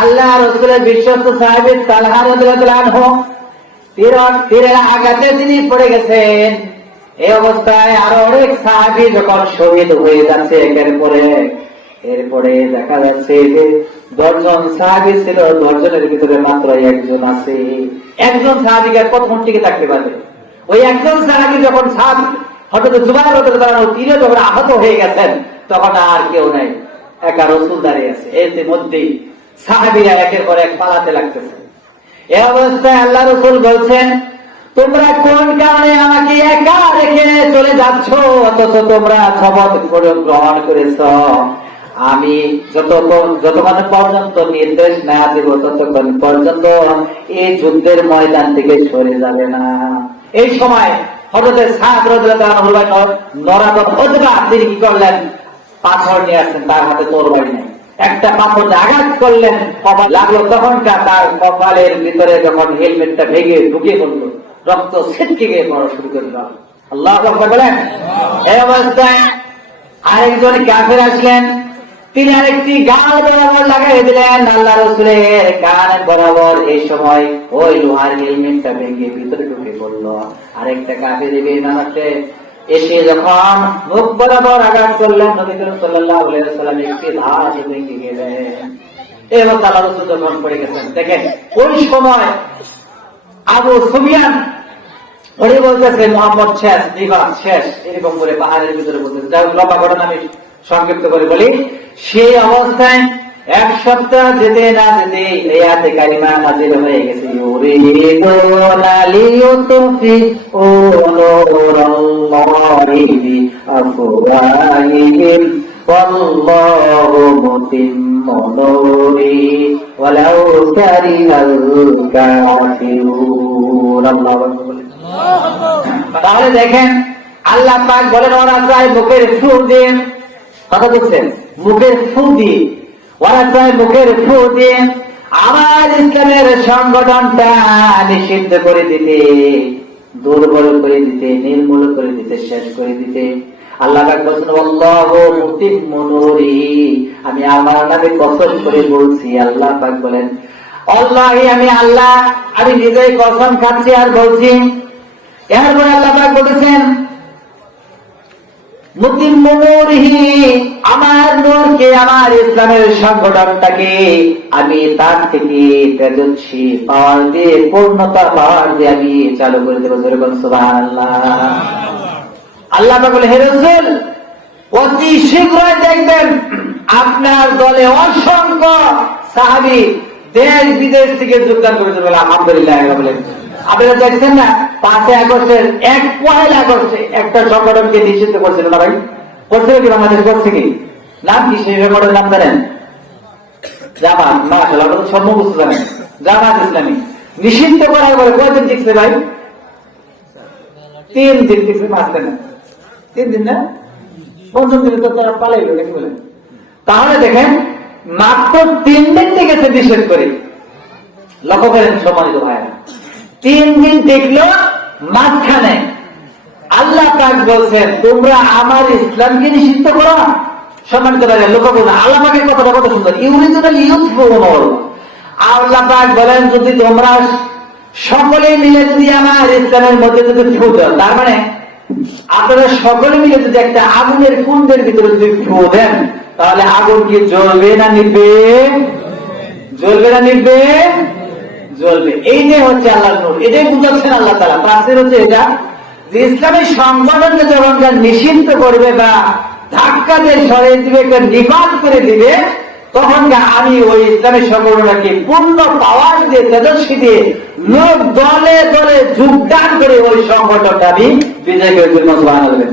আল্লাহ রাসূলের বিশ্বস্ত সাহাবী তালহা রাদিয়াল্লাহু আনহু তীরের আঘাতে তিনি পড়ে গেছেন। এই অবস্থায় আরো অনেক সাহাবী যখন শহীদ হয়ে যাচ্ছে এরপরে দেখা যাচ্ছে যে 10 জন সাহাবী ছিল, 10 জনের ভিতরে মাত্র একজন আছে। একজন সাহাবীকে প্রথম টিকে থাকতে পারবে। ওই একজন সাহাবী যখন হযরত জুবাইর রাদিয়াল্লাহু আনহু তীরে যখন আহত হয়ে গেছেন, তখন আর কেউ নাই, একা রাসূল দাঁড়িয়ে আছে। এর মধ্যেই সাহাবীরা একের পর এক পালাতে লাগতেছে। এই অবস্থায় আল্লাহ রাসূল বলছেন, তোমরা কোন কারণে আমাকে একা রেখে চলে যাচ্ছ, অথচ তোমরা শপথ গ্রহণ করেছ আমি যতক্ষণ পর্যন্ত নির্দেশ না দেব ততক্ষণ পর্যন্ত এই যুদ্ধের ময়দান থেকে সরে যাবে না। এই সময় হযরত সাদ রাদিয়াল্লাহু আনহু নরাদত উতবা তিনি কি করলেন, পাথর নিয়ে আসলেন, তার হাতে তরবারি নেই। একটা পাথর আঘাত করলেন, কপাল লাগলো, তখনকার তার কপালের ভিতরে যখন হেলমেটটা ভেঙে ঢুকে পড়লো, রক্ত ছিটকে গিয়ে পড়া শুরু করল। আল্লাহু আকবার বলেন। এই অবস্থায় আরেকজন কাফের আসলেন, তিনি আরেকটি গাল বরাবর লাগাই দিলেন আল্লাহ রাসূলের কান বরাবর। এই সময় ওই লোহার হেলমেটটা ভেঙে ভিতরে ঢুকে পড়লো। আরেকটা কাফের বেঈমান এসে যখন মুখ বরাবর আঘাত করলেন, নবী করিম সাল্লাল্লাহু আলাইহি ওয়াসাল্লাম একটি ধার ভেঙে গেলেন। এবার আল্লাহ রাসূল যখন পড়ে গেছেন, দেখেন ওই সময় আবু সুফিয়ান ওরে বলতেছে মুহাম্মদ শেষ, নিবাস শেষ, এরকম করে পাহাড়ের ভিতরে বলতেছে। যাই হোক, লম্বা ঘটনা আমি সংক্ষিপ্ত করে বলি। সেই অবস্থায় এক সপ্তাহ যেতে না যেতে এই আয়াতে কারিমা নাযিল হয়ে গেছে, ইউরিদুনা লিয়ুতফিউ নূরাল্লাহি বিআফওয়াহিহিম ওয়াল্লাহু মুতিম্মু নূরিহি ওয়ালাউ কারিহাল কাফিরুন। আল্লাহু আকবার। তাহলে দেখেন আল্লাহ পাক বলেন, ওরা চায় মুখের ফু দিয়ে, কথা বলছেন, মুখের ফু দিয়ে, ওরা চায় মুখের ফু দিয়ে আমার ইসলামের সংগঠনটা নিষিদ্ধ করে দিতে, দুর্বল করে দিতে, নির্মূল করে দিতে, শেষ করে দিতে। আল্লাহ পাক বলেন, আল্লাহু মুতিম্মু নূরিহি, আমি আমার নামে কসম করে বলছি। আল্লাহ পাক বলেন, আল্লাহি, আমি আল্লাহ, আমি নিজেই কসম খাচ্ছি আর বলছি। এরপরে আল্লাহ পাক বলেছেন, মুতিম্মু নূরিহি, আমার নূরকে, আমার ইসলামের সংগঠনটাকে আমি তার থেকে তেজস্বী পাওয়ার দিয়ে, পূর্ণতা পাওয়ার দিয়ে আমি চালু করে দেবো। সুবহানাল্লাহ। আল্লাহ পাক বলে, হে রাসূল, অতি শীঘ্রই দেখবেন আপনার দলে অসংখ্য সাহাবী দেশ বিদেশ থেকে যোগদান করে দেবে। আলহামদুলিল্লাহ। আপনারা দেখছেন না, 5 আগস্টের 1 আগস্টে একটা সংগঠনকে নিষিদ্ধ করছিল না ভাই? করছিল কি বাংলাদেশ? করছে কি? নাম কি সেই সংগঠনের নাম জানেন? জামাত। মাশাআল্লাহ, আপনারা সব বুঝতে জানেন। জামাত ইসলামী নিষিদ্ধ করার পরে কয়দিন টিকছে ভাই? 3 দিন টিকছে, 5 দিন না, 3 দিন না, 5ম দিনে তো তারা পালাইলো নাকি বলেন? তাহলে দেখেন মাত্র 3 দিন টিকেছে নিষেধ করে। লক্ষ্য করেন সম্মানিত ভাইরা, 3 দিন দেখলো, মাঝখানে আল্লাহ পাক বলছেন, তোমরা আমার ইসলামকে নিষিদ্ধ করো। সম্মানিত ভাইরা লক্ষ্য করুন, আল্লাহ পাকের কথাটা কত সুন্দর। ইউরিদুনা লিয়ুতফিউ নূর, আল্লাহ পাক বলেন, যদি তোমরা সকলে মিলে যদি আমার ইসলামের মধ্যে যদি ফু দাও, তার মানে আপনারা সকলে মিলে যদি একটা আগুনের কুণ্ডের ভিতরে যদি ফু দেন, তাহলে আগুন কি জ্বলবে না নিভবে? জ্বলবে না নিভবে? জ্বলবে। এইটাই হচ্ছে আল্লাহর নূর, এটাই বুঝাচ্ছেন আল্লাহ তাআলা। প্রাচীর হচ্ছে এটা যে ইসলামের সংগঠনকে যখন নিষিদ্ধ করবে বা ধাক্কা দিয়ে সরিয়ে দিবে, নিপাত করে দিবে, তখন আমি ওই ইসলামের সংগঠনকে পূর্ণ পাওয়ার দিয়ে, তেজস্বী দিয়ে, লোক দলে দলে যোগদান করে ওই সংগঠনটা আমি বিজয় করে দিলাম। সুবহানাল্লাহ।